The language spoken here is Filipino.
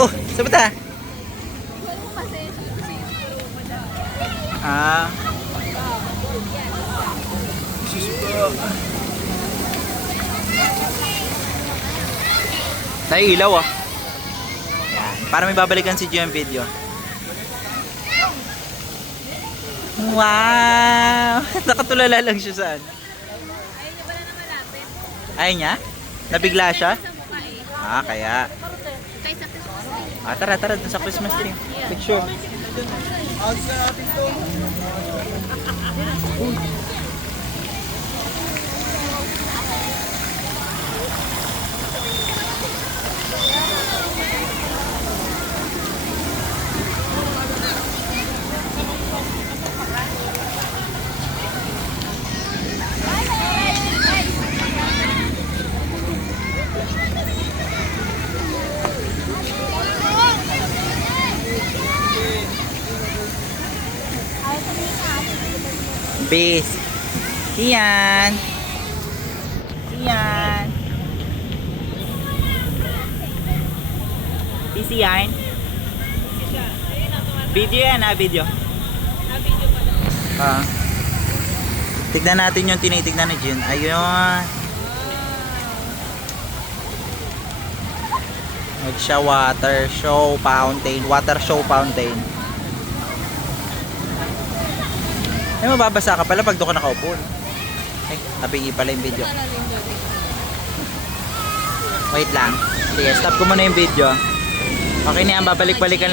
Oh, saan ba ta? Ah. Tayo ilaw ah. Yan. Para may babalikan si Gio yung video. Wow! Nakatulala lang siya saan. Ayaw niya pala na malapit. Ayaw niya? Nabigla siya? Sa mukha eh. Ah, kaya. Kay sa Christmas tree. Ah, tara, tara. Dun sa Christmas tree. Picture. Peace. Iyan. Iyan. Peace yan. Video yan ha, video. Ah. Tignan natin yung tinitignan ni Jin. Ayun. Mag siya water show fountain. Water show fountain. Ay, mababasa ka pala pag doon ka nakaupo. Ay, napigi pala yung video. Wait lang. Sige, stop ko muna yung video. Okay na yan, babalik-balikan